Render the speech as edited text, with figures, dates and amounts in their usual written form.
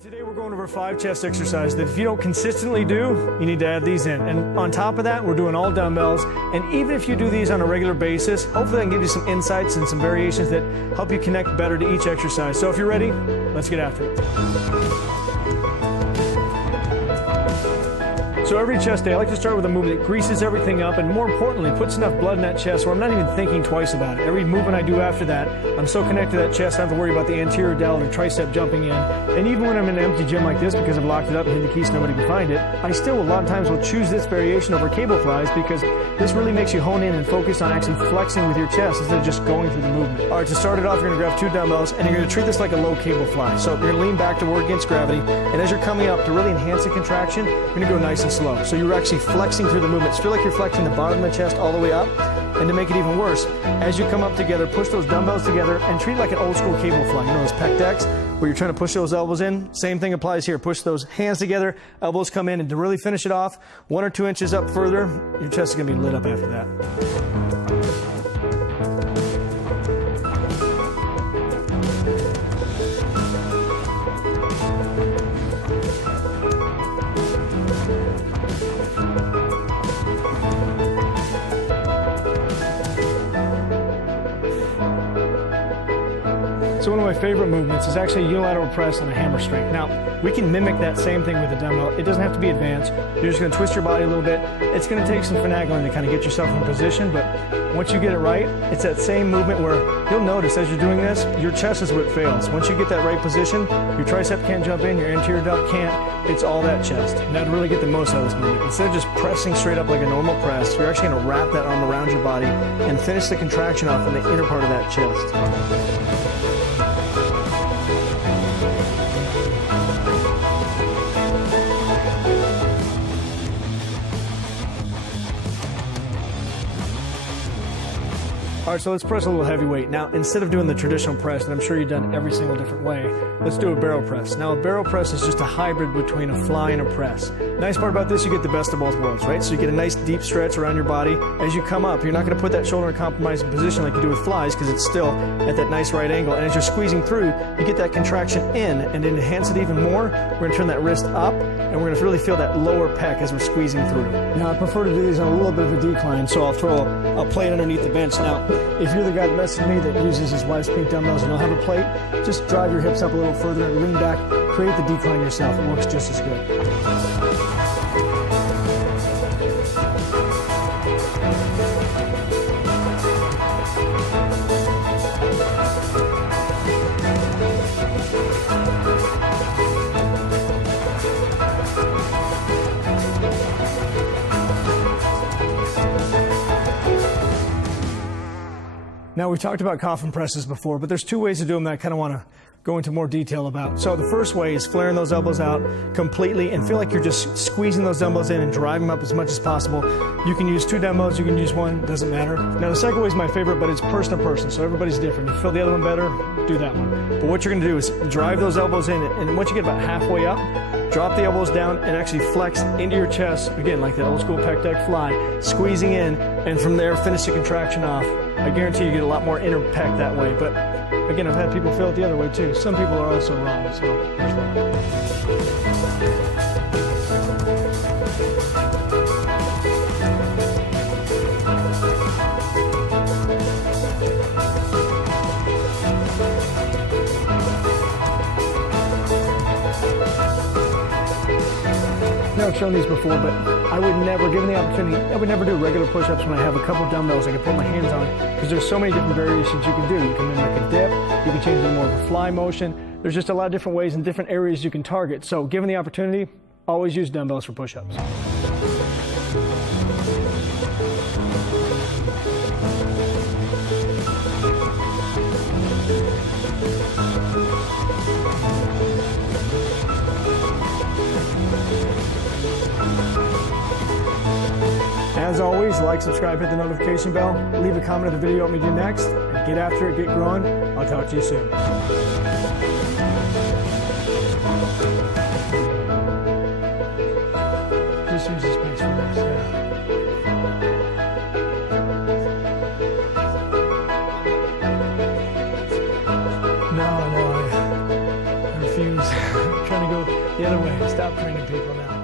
Today we're going over 5 chest exercises that if you don't consistently do, you need to add these in. And on top of that, we're doing all dumbbells. And even if you do these on a regular basis, hopefully I can give you some insights and some variations that help you connect better to each exercise. So if you're ready, let's get after it. So every chest day, I like to start with a movement that greases everything up and more importantly, puts enough blood in that chest where I'm not even thinking twice about it. Every movement I do after that, I'm so connected to that chest, I don't have to worry about the anterior delt or tricep jumping in. And even when I'm in an empty gym like this, because I've locked it up and hid the key so nobody can find it, I still a lot of times will choose this variation over cable flies because this really makes you hone in and focus on actually flexing with your chest instead of just going through the movement. All right, to start it off, you're gonna grab 2 dumbbells and you're gonna treat this like a low cable fly. So you're gonna lean back to work against gravity, and as you're coming up to really enhance the contraction, you're gonna go nice and slow. So you're actually flexing through the movements. Feel like you're flexing the bottom of the chest all the way up. And to make it even worse, as you come up together, push those dumbbells together and treat it like an old school cable fly. You know those pec decks where you're trying to push those elbows in? Same thing applies here. Push those hands together, elbows come in, and to really finish it off, 1 or 2 inches up further, your chest is gonna be lit up after that. So one of my favorite movements is actually a unilateral press on a hammer strength. Now, we can mimic that same thing with a dumbbell. It doesn't have to be advanced. You're just gonna twist your body a little bit. It's gonna take some finagling to kind of get yourself in position, but once you get it right, it's that same movement where you'll notice as you're doing this, your chest is what fails. Once you get that right position, your tricep can't jump in, your anterior delt can't. It's all that chest. Now to really get the most out of this movement, instead of just pressing straight up like a normal press, you're actually gonna wrap that arm around your body and finish the contraction off in the inner part of that chest. All right, so let's press a little heavy weight. Now, instead of doing the traditional press that I'm sure you've done every single different way, let's do a barrel press. Now, a barrel press is just a hybrid between a fly and a press. Nice part about this, you get the best of both worlds, right? So you get a nice deep stretch around your body. As you come up, you're not gonna put that shoulder in a compromising position like you do with flies because it's still at that nice right angle. And as you're squeezing through, you get that contraction in, and to enhance it even more, we're gonna turn that wrist up and we're gonna really feel that lower pec as we're squeezing through. Now, I prefer to do these on a little bit of a decline, so I'll throw a plate underneath the bench. Now, if you're the guy that messaged me that uses his wife's pink dumbbells and you'll have a plate, just drive your hips up a little further and lean back, create the decline yourself. It works just as good. Now, we've talked about coffin presses before, but there's 2 ways to do them that I kind of want to go into more detail about. So the first way is flaring those elbows out completely and feel like you're just squeezing those dumbbells in and driving them up as much as possible. You can use 2 dumbbells, you can use 1, doesn't matter. Now, the second way is my favorite, but it's person to person, so everybody's different. If you feel the other one better, do that one. But what you're going to do is drive those elbows in, and once you get about halfway up, drop the elbows down and actually flex into your chest, again, like that old school pec deck fly, squeezing in, and from there, finish the contraction off. I guarantee you get a lot more inner pec that way, but again, I've had people feel it the other way too. Some people are also wrong, so there's that. I've shown these before, but I would never, given the opportunity, I would never do regular push-ups when I have a couple of dumbbells I can put my hands on, because there's so many different variations you can do. You can mimic a dip, you can change it to more of a fly motion. There's just a lot of different ways and different areas you can target. So given the opportunity, always use dumbbells for push-ups. As always, like, subscribe, hit the notification bell, leave a comment of the video what we do next, and get after it, get growing. I'll talk to you soon. Just use the space for this, yeah. No, I refuse. I'm trying to go The other way. Stop pranking people now.